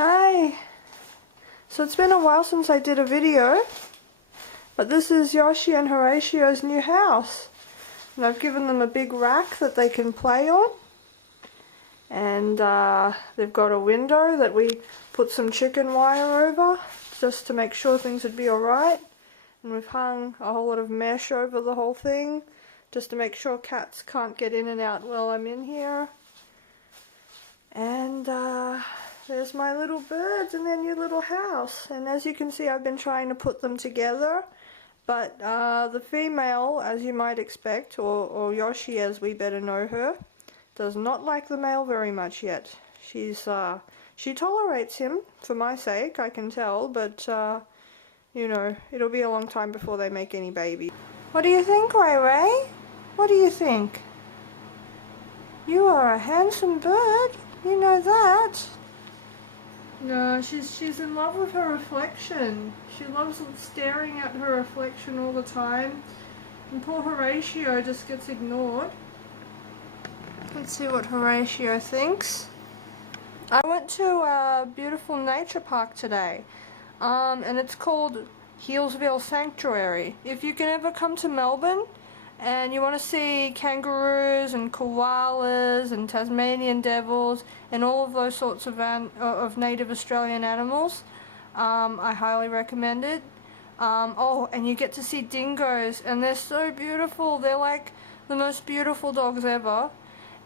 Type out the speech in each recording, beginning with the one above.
Hi! So it's been a while since I did a video, but this is Yoshi and Horatio's new house. And I've given them a big rack that they can play on. And they've got a window that we put some chicken wire over, just to make sure things would be alright. And we've hung a whole lot of mesh over the whole thing, just to make sure cats can't get in and out while I'm in here. And there's my little birds in their new little house. And as you can see, I've been trying to put them together. But the female, as you might expect, or Yoshi as we better know her, does not like the male very much yet. She tolerates him, for my sake, I can tell, but you know, it'll be a long time before they make any babies. What do you think, Ray Ray? What do you think? You are a handsome bird. You know that. No, she's in love with her reflection. She loves staring at her reflection all the time. And poor Horatio just gets ignored. Let's see what Horatio thinks. I went to a beautiful nature park today. And it's called Healesville Sanctuary. If you can ever come to Melbourne and you want to see kangaroos and koalas and Tasmanian devils and all of those sorts of native Australian animals, I highly recommend it. Oh, and you get to see dingoes, and they're so beautiful. They're like the most beautiful dogs ever.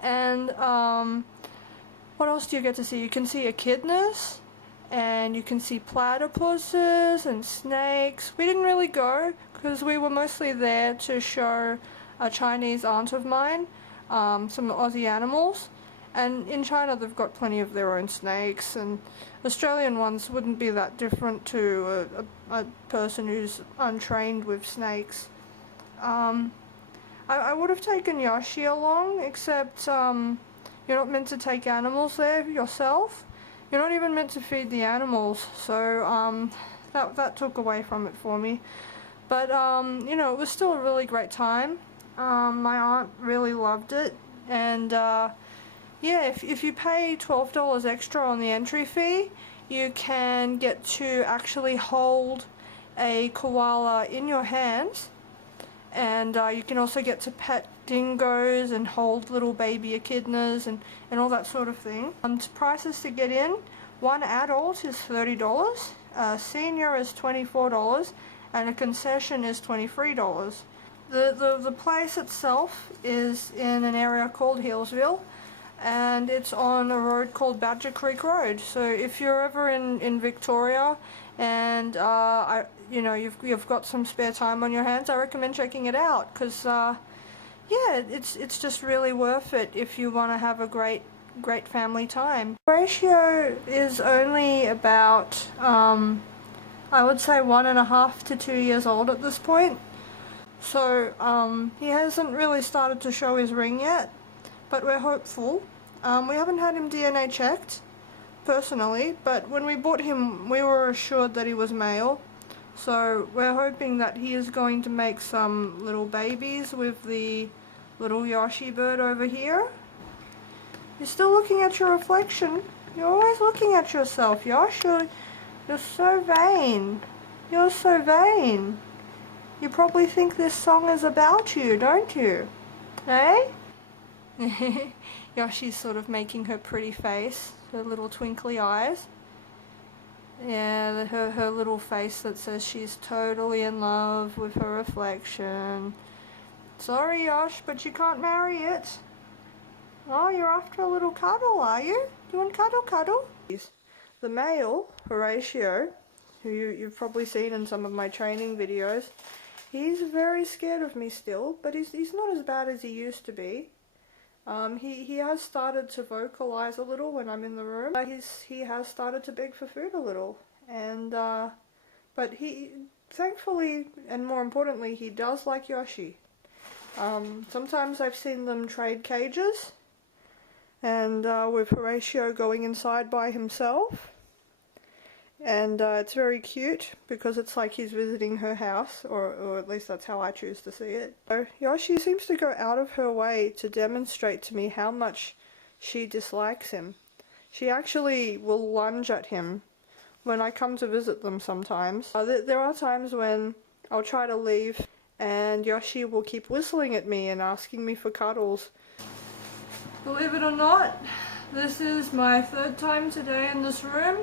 And what else do you get to see? You can see echidnas, and you can see platypuses and snakes. We didn't really go because we were mostly there to show a Chinese aunt of mine some Aussie animals. And in China they've got plenty of their own snakes, and Australian ones wouldn't be that different to a person who's untrained with snakes. I would have taken Yoshi along, except you're not meant to take animals there yourself. You're not even meant to feed the animals, so that took away from it for me. But you know, it was still a really great time. My aunt really loved it, and yeah, if you pay $12 extra on the entry fee, you can get to actually hold a koala in your hands, and you can also get to pet dingoes and hold little baby echidnas and all that sort of thing. Prices to get in: one adult is $30, a senior is $24, and a concession is $23. The place itself is in an area called Healesville, and it's on a road called Badger Creek Road. So if you're ever in Victoria and you know, you've got some spare time on your hands, I recommend checking it out, because yeah, it's just really worth it if you want to have a great family time. Ratio is only about I would say 1.5 to 2 years old at this point. So he hasn't really started to show his ring yet, but we're hopeful. We haven't had him DNA checked personally, but when we bought him we were assured that he was male. So we're hoping that he is going to make some little babies with the little Yoshi bird over here. You're still looking at your reflection. You're always looking at yourself, Yosh. You're so vain. You're so vain. You probably think this song is about you, don't you? Eh? Yoshi's sort of making her pretty face, her little twinkly eyes. Yeah, her little face that says she's totally in love with her reflection. Sorry, Yosh, but you can't marry it. Oh, you're after a little cuddle, are you? You want cuddle? The male, Horatio, who you've probably seen in some of my training videos, he's very scared of me still, but he's not as bad as he used to be. He has started to vocalize a little when I'm in the room. He has started to beg for food a little, and but he, thankfully, and more importantly, he does like Yoshi. Sometimes I've seen them trade cages, and with Horatio going inside by himself, and it's very cute because it's like he's visiting her house, or at least that's how I choose to see it. So Yoshi seems to go out of her way to demonstrate to me how much she dislikes him. She actually will lunge at him when I come to visit them sometimes. There are times when I'll try to leave and Yoshi will keep whistling at me and asking me for cuddles. Believe it or not, this is my third time today in this room,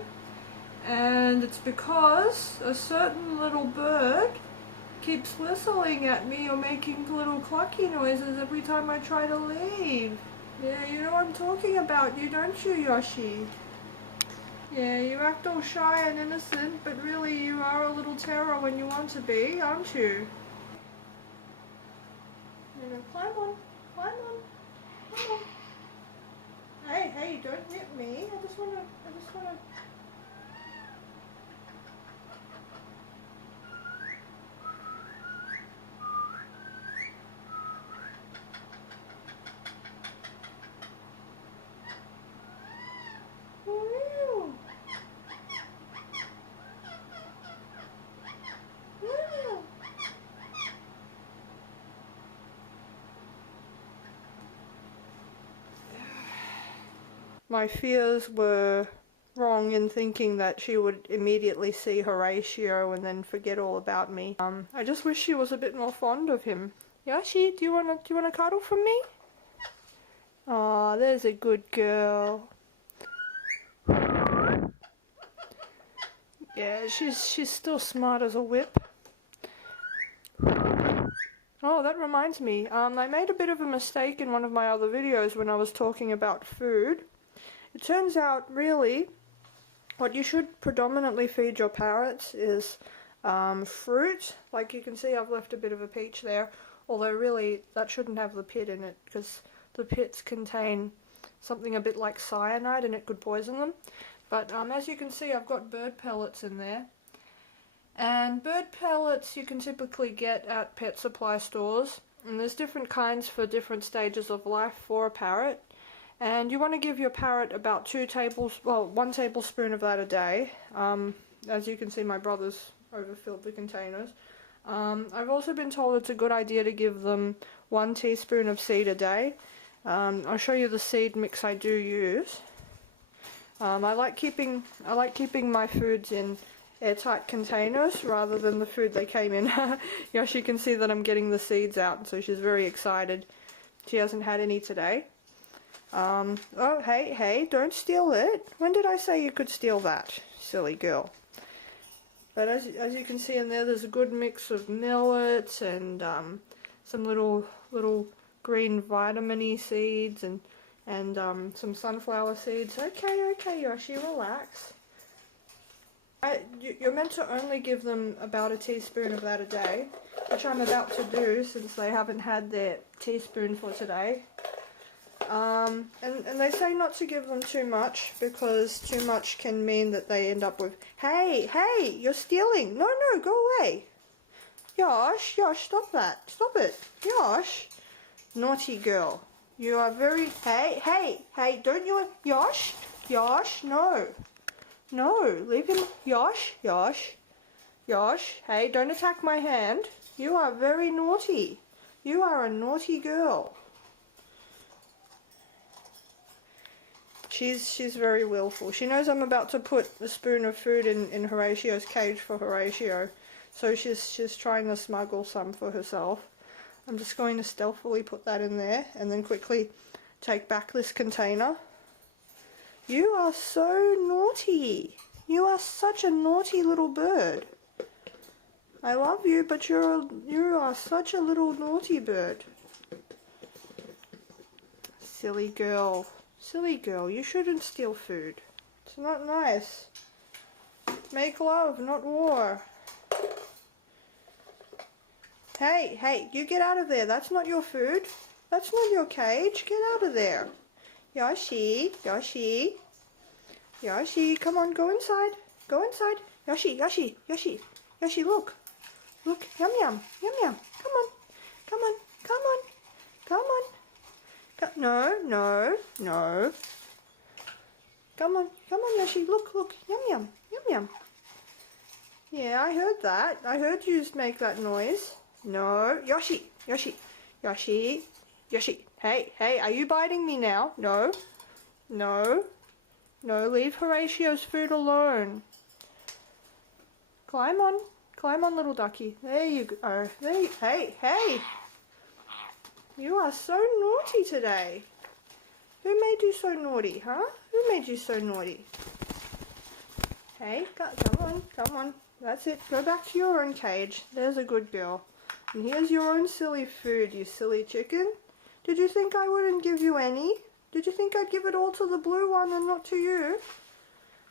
and it's because a certain little bird keeps whistling at me or making little clucky noises every time I try to leave. Yeah, you know what I'm talking about, don't you, Yoshi? Yeah, you act all shy and innocent, but really you are a little terror when you want to be, aren't you? You know, climb on, climb on, climb on. Hey, don't nip me. I just wanna. Woo. Woo. My fears were wrong in thinking that she would immediately see Horatio and then forget all about me. I just wish she was a bit more fond of him. Yoshi, do you wanna cuddle from me? Aw, there's a good girl. Yeah, she's still smart as a whip. Oh, that reminds me. I made a bit of a mistake in one of my other videos when I was talking about food. It turns out, really, what you should predominantly feed your parrots is fruit. Like you can see, I've left a bit of a peach there, although really that shouldn't have the pit in it because the pits contain something a bit like cyanide and it could poison them. But as you can see, I've got bird pellets in there. And bird pellets you can typically get at pet supply stores, and there's different kinds for different stages of life for a parrot. And you want to give your parrot about 1 tablespoon of that a day. As you can see, my brother's overfilled the containers. I've also been told it's a good idea to give them 1 teaspoon of seed a day. I'll show you the seed mix I do use. I like keeping my foods in airtight containers rather than the food they came in. Yoshi can see that I'm getting the seeds out, so she's very excited. She hasn't had any today. Oh, hey, don't steal it. When did I say you could steal that, silly girl? But as you can see in there's a good mix of millets and some little green vitamin-y seeds and some sunflower seeds. Okay, Yoshi, relax. You're meant to only give them about a teaspoon of that a day, which I'm about to do since they haven't had their teaspoon for today. And they say not to give them too much because too much can mean that they end up with, hey, you're stealing. No, go away. Yosh, stop that. Stop it. Yosh, naughty girl. You are very, hey, don't you, Yosh, no, leave him, Yosh, hey, don't attack my hand. You are very naughty. You are a naughty girl. She's very willful. She knows I'm about to put a spoon of food in Horatio's cage for Horatio, so she's trying to smuggle some for herself. I'm just going to stealthily put that in there and then quickly take back this container. You are so naughty. You are such a naughty little bird. I love you, but you are such a little naughty bird. Silly girl, you shouldn't steal food. It's not nice. Make love, not war. Hey, you get out of there. That's not your food. That's not your cage. Get out of there. Yoshi, come on, go inside. Go inside. Yoshi, look. Yum. Come on. No. Come on, Yoshi, look. Yum. Yeah, I heard that. I heard you make that noise. No, Yoshi. Hey, are you biting me now? No. No, leave Horatio's food alone. Climb on. Climb on, little ducky. There you go. Hey, hey. You are so naughty today. Who made you so naughty, huh? Who made you so naughty? Hey, come on. That's it. Go back to your own cage. There's a good girl. And here's your own silly food, you silly chicken. Did you think I wouldn't give you any? Did you think I'd give it all to the blue one and not to you?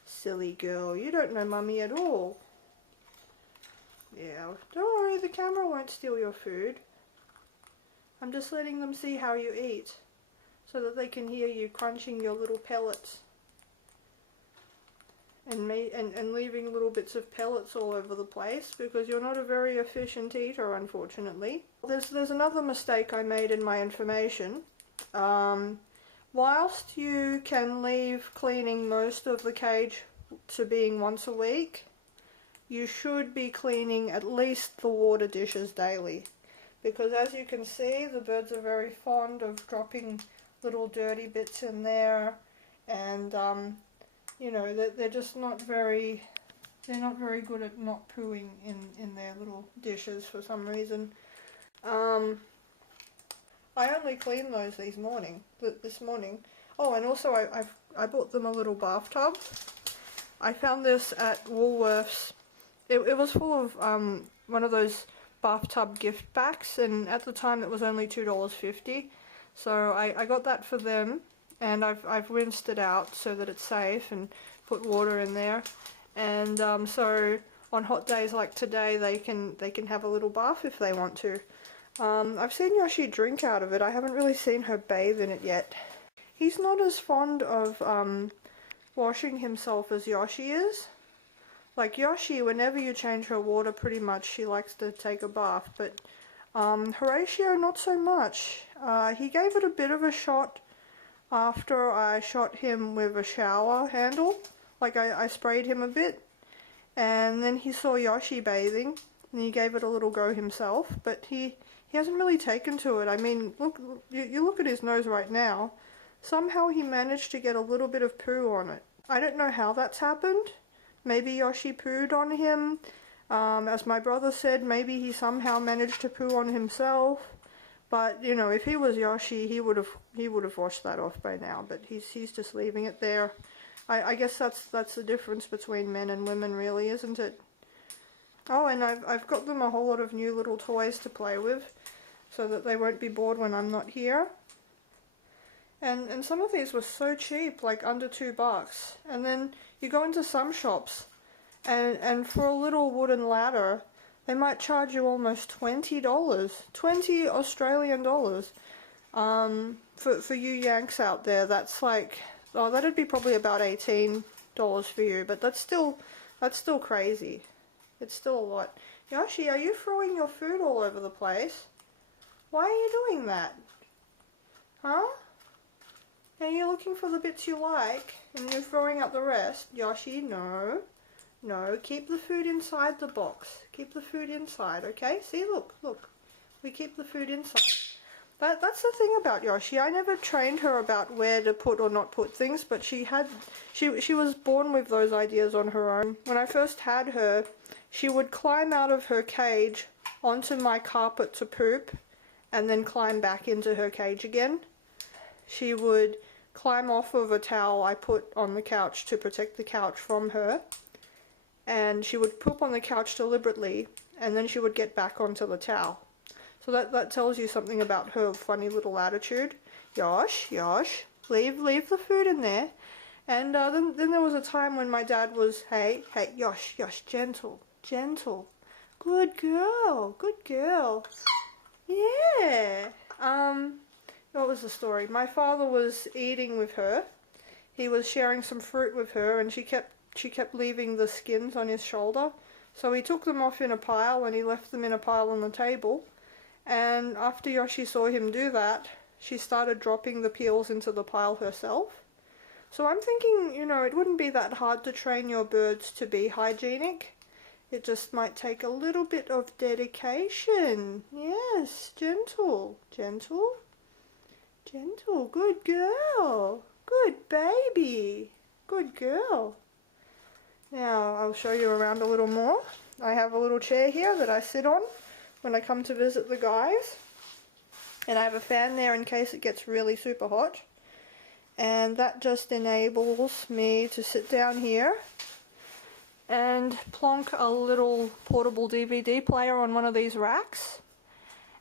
Silly girl, you don't know Mummy at all. Yeah, don't worry, the camera won't steal your food. I'm just letting them see how you eat, so that they can hear you crunching your little pellets. And leaving little bits of pellets all over the place, because you're not a very efficient eater, unfortunately. There's another mistake I made in my information. Whilst you can leave cleaning most of the cage to being once a week, you should be cleaning at least the water dishes daily, because as you can see, the birds are very fond of dropping little dirty bits in there, and you know, they're just not very good at not pooing in their little dishes for some reason. I only cleaned those this morning. Oh, and also I bought them a little bathtub. I found this at Woolworths. It was full of one of those bathtub gift packs, and at the time it was only $2.50. So I got that for them, and I've rinsed it out so that it's safe and put water in there. And so on hot days like today, they can have a little bath if they want to. I've seen Yoshi drink out of it. I haven't really seen her bathe in it yet. He's not as fond of washing himself as Yoshi is. Like Yoshi, whenever you change her water, pretty much she likes to take a bath, but Horatio not so much. He gave it a bit of a shot after I shot him with a shower handle. Like I sprayed him a bit, and then he saw Yoshi bathing, and he gave it a little go himself, but he hasn't really taken to it. I mean, look, you look at his nose right now. Somehow he managed to get a little bit of poo on it. I don't know how that's happened. Maybe Yoshi pooed on him. As my brother said, maybe he somehow managed to poo on himself. But you know, if he was Yoshi, he would have washed that off by now. But he's just leaving it there. I guess that's the difference between men and women, really, isn't it? Oh, and I've got them a whole lot of new little toys to play with, so that they won't be bored when I'm not here. And some of these were so cheap, like under $2. And then you go into some shops, and for a little wooden ladder, they might charge you almost $20, 20 Australian dollars. For you Yanks out there, that's like, oh, that'd be probably about $18 for you, but that's still crazy. It's still a lot. Yoshi, are you throwing your food all over the place? Why are you doing that? Huh? And you're looking for the bits you like, and you're throwing out the rest. Yoshi, no. No, keep the food inside the box. Keep the food inside, okay? See, look. We keep the food inside. That's the thing about Yoshi. I never trained her about where to put or not put things, but she was born with those ideas on her own. When I first had her, she would climb out of her cage onto my carpet to poop, and then climb back into her cage again. She would climb off of a towel I put on the couch to protect the couch from her, and she would poop on the couch deliberately, and then she would get back onto the towel. So that tells you something about her funny little attitude. Yosh, leave the food in there. And then there was a time when my dad was, hey, Yosh, gentle. Good girl. Yeah. What was the story? My father was eating with her. He was sharing some fruit with her, and she kept leaving the skins on his shoulder. So he took them off in a pile, and he left them in a pile on the table. And after Yoshi saw him do that, she started dropping the peels into the pile herself. So I'm thinking, you know, it wouldn't be that hard to train your birds to be hygienic. It just might take a little bit of dedication. Yes, gentle. Good girl. Good baby. Good girl. Now I'll show you around a little more. I have a little chair here that I sit on when I come to visit the guys. And I have a fan there in case it gets really super hot. And that just enables me to sit down here and plonk a little portable DVD player on one of these racks.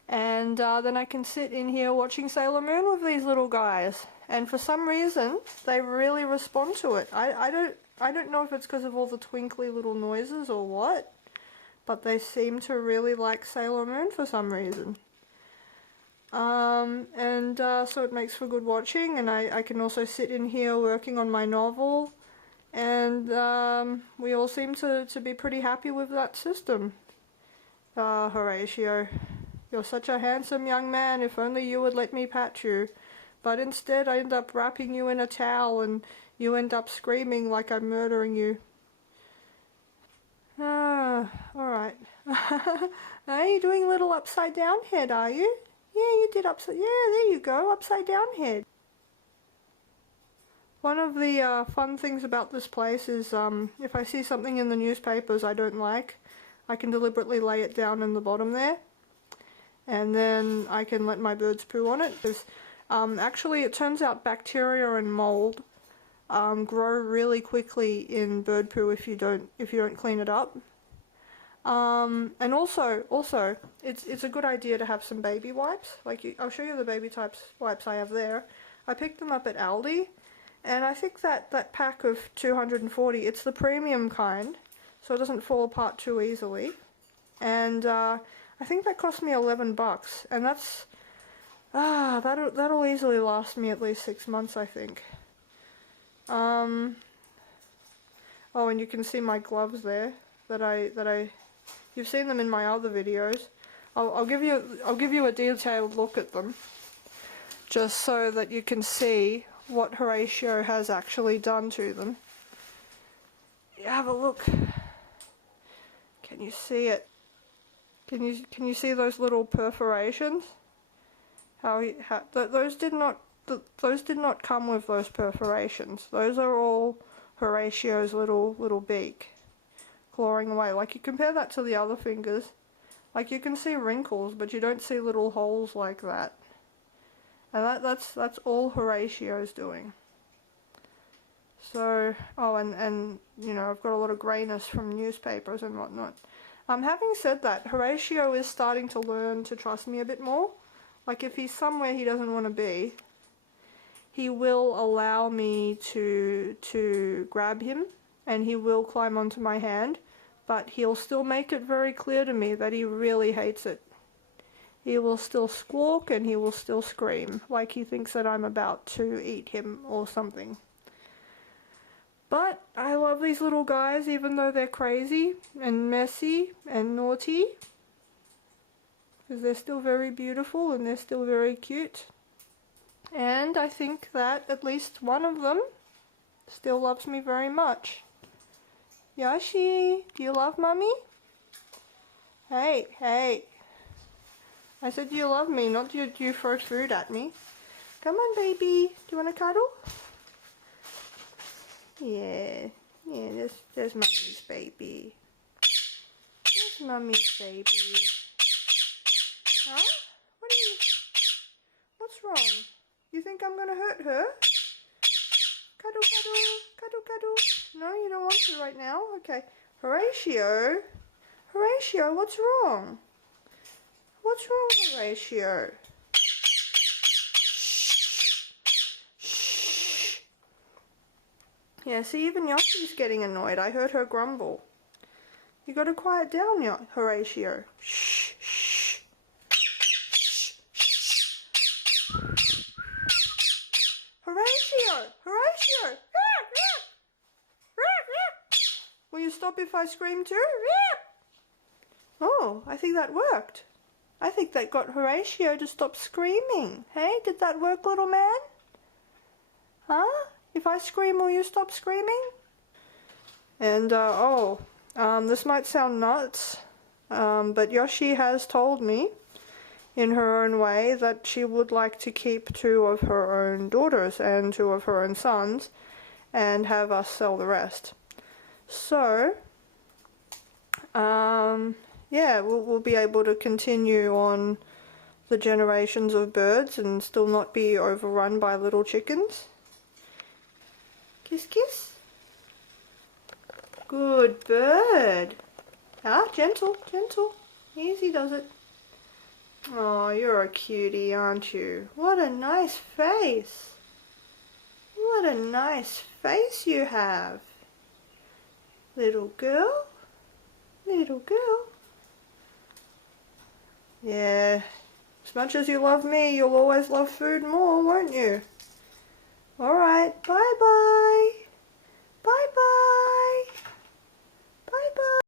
And then I can sit in here watching Sailor Moon with these little guys. And for some reason, they really respond to it. I don't know if it's because of all the twinkly little noises or what, but they seem to really like Sailor Moon for some reason. So it makes for good watching, and I can also sit in here working on my novel, and we all seem to be pretty happy with that system. Horatio, you're such a handsome young man. If only you would let me pat you. But instead I end up wrapping you in a towel and you end up screaming like I'm murdering you. Alright. Are you doing a little upside down head, are you? Yeah, you did upside, yeah, there you go, upside down head. One of the fun things about this place is if I see something in the newspapers I don't like, I can deliberately lay it down in the bottom there. And then I can let my birds poo on it. Actually, it turns out bacteria and mold grow really quickly in bird poo if you don't clean it up. And also, it's a good idea to have some baby wipes. I'll show you the baby wipes I have there. I picked them up at Aldi, and I think that pack of 240, it's the premium kind, so it doesn't fall apart too easily. And I think that cost me 11 bucks, and that'll easily last me at least 6 months, I think. Oh, and you can see my gloves there you've seen them in my other videos. I'll give you a detailed look at them, just so that you can see what Horatio has actually done to them. Have a look. Can you see it? Can you see those little perforations? Those did not come with those perforations. Those are all Horatio's little beak clawing away. Like, you compare that to the other fingers, like, you can see wrinkles, but you don't see little holes like that. And that's all Horatio's doing. So, oh, and you know, I've got a lot of greyness from newspapers and whatnot. Having said that, Horatio is starting to learn to trust me a bit more. Like, if he's somewhere he doesn't want to be, he will allow me to grab him, and he will climb onto my hand, but he'll still make it very clear to me that he really hates it. He will still squawk and he will still scream, like he thinks that I'm about to eat him or something. But I love these little guys, even though they're crazy and messy and naughty, because they're still very beautiful and they're still very cute. And I think that at least one of them still loves me very much. Yoshi, do you love Mummy? Hey. I said, do you love me, not do you throw food at me. Come on, baby. Do you want to cuddle? Yeah, there's Mummy's baby. There's Mummy's baby. Huh? What's wrong? You think I'm gonna hurt her? Cuddle, cuddle, cuddle, cuddle. No, you don't want to right now? Okay. Horatio, what's wrong? What's wrong, Horatio? Shh. Yeah, see, even Yoshi's getting annoyed. I heard her grumble. You gotta quiet down, Horatio. Shh, shh. Horatio! Will you stop if I scream too? Oh, I think that worked. I think that got Horatio to stop screaming. Hey, did that work, little man? Huh? If I scream, will you stop screaming? And, this might sound nuts, but Yoshi has told me, in her own way, that she would like to keep 2 of her own daughters and 2 of her own sons, and have us sell the rest. So yeah, we'll be able to continue on the generations of birds and still not be overrun by little chickens. Kiss kiss. Good bird. Ah, gentle, gentle. Easy does it. Oh, you're a cutie, aren't you? What a nice face. What a nice face you have. Little girl. Little girl. Yeah. As much as you love me, you'll always love food more, won't you? Alright, bye-bye.